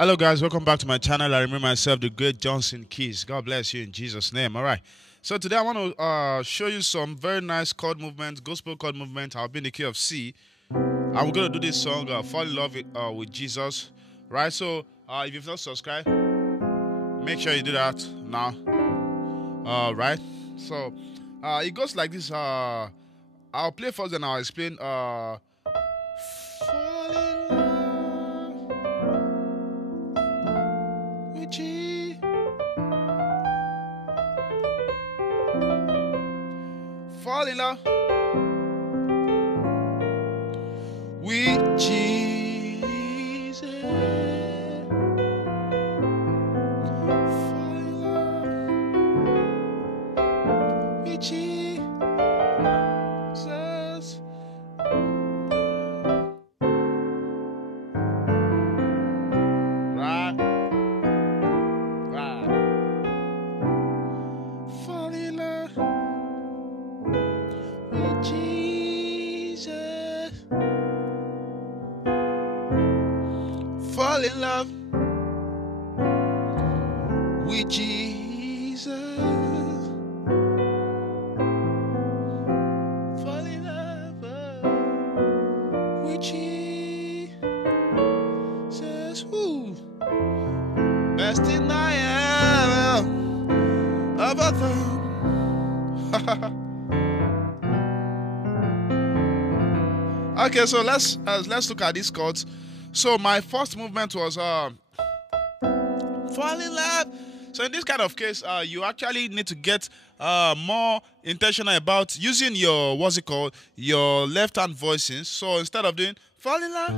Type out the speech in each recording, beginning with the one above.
Hello guys, welcome back to my channel. I remember myself, the great Johnsonkeyz. God bless you in Jesus' name. All right. So today I want to show you some very nice chord movements, gospel chord movement. I'll be in the key of C. And we're going to do this song, Fall in Love with Jesus. Right? So if you've not subscribed, make sure you do that now. Right? So it goes like this. I'll play first and I'll explain. Fall in love with Jesus. Fall in love with Jesus. Fall in love with Jesus. Right, right. Fall in love with Jesus. Fall in love with Jesus. Fall in love with Jesus. Ooh. Best thing I ever done. Okay, so let's look at these chords. So my first movement was fall in love. So in this kind of case, you actually need to get more intentional about using your your left hand voicing. So instead of doing fall in love,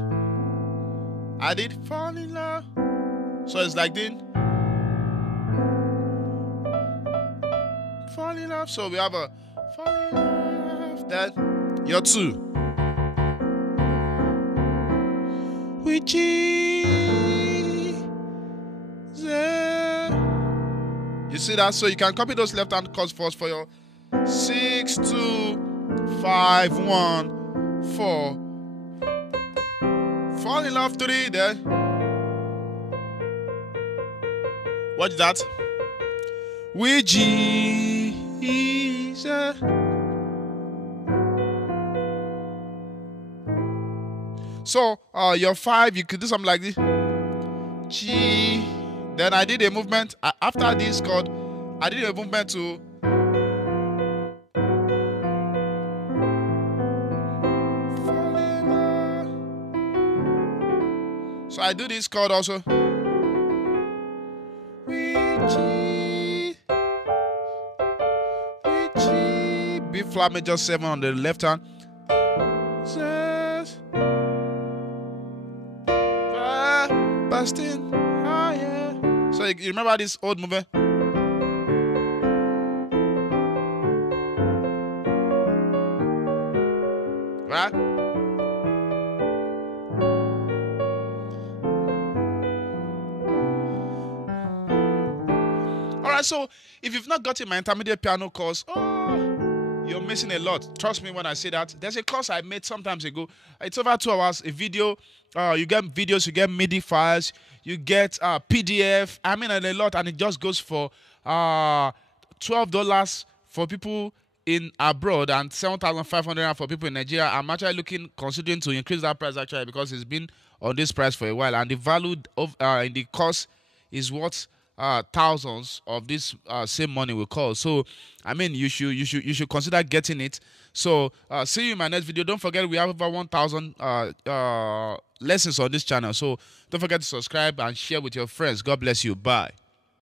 I did fall in love. So it's like doing fall in love. So we have a fall in love. Then your two. With Jesus. You see that? So you can copy those left hand chords first for your 6, 2, 5, 1, 4. Fall in love 3 there. What's that? With Jesus. So your 5, you could do something like this. G. Then I did a movement after this chord. I did a movement to fall in love. So I do this chord also. With G. With G. B flat major 7 on the left hand. Busting higher. So you remember this old movie? Right? Alright, so if you've not gotten my intermediate piano course, you're missing a lot. Trust me when I say that. There's a course I made some time ago. It's over 2 hours. A video. You get videos. You get MIDI files. You get PDF. I mean, a lot, and it just goes for $12 for people in abroad and $7,500 for people in Nigeria. I'm actually considering to increase that price actually because it's been on this price for a while, and the value of in the course is what thousands of this same money will cost. So I mean, you should consider getting it. So see you in my next video. Don't forget we have over 1,000 lessons on this channel. So don't forget to subscribe and share with your friends. God bless you. Bye.